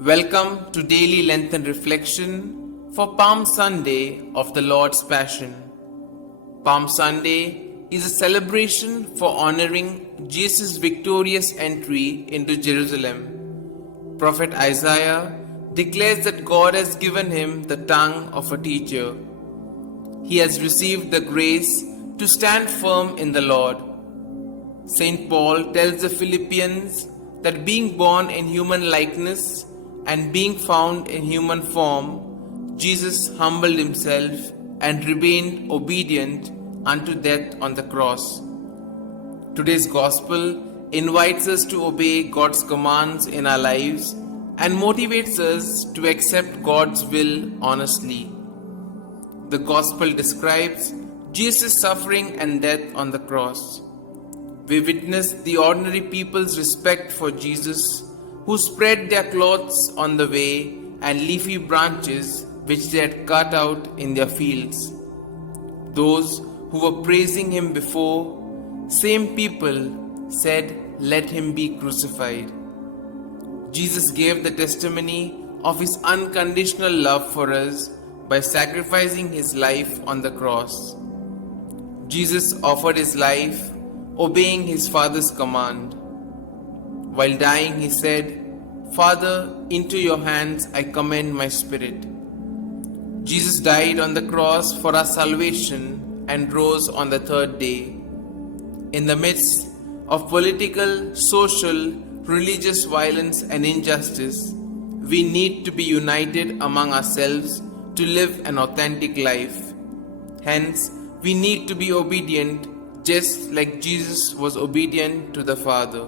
Welcome to Daily Lenten Reflection for Palm Sunday of the Lord's Passion. Palm Sunday is a celebration for honoring Jesus' victorious entry into Jerusalem. Prophet Isaiah declares that God has given him the tongue of a teacher. He has received the grace to stand firm in the Lord. St. Paul tells the Philippians that being born in human likeness and being found in human form, Jesus humbled himself and remained obedient unto death on the cross. Today's Gospel invites us to obey God's commands in our lives and motivates us to accept God's will honestly. The Gospel describes Jesus' suffering and death on the cross. We witness the ordinary people's respect for Jesus, who spread their cloths on the way and leafy branches which they had cut out in their fields. Those who were praising him before, same people said, "Let him be crucified." Jesus gave the testimony of his unconditional love for us by sacrificing his life on the cross. Jesus offered his life, obeying his Father's command. While dying, he said, "Father, into your hands I commend my spirit." Jesus died on the cross for our salvation and rose on the third day. In the midst of political, social, religious violence and injustice, we need to be united among ourselves to live an authentic life. Hence, we need to be obedient just like Jesus was obedient to the Father.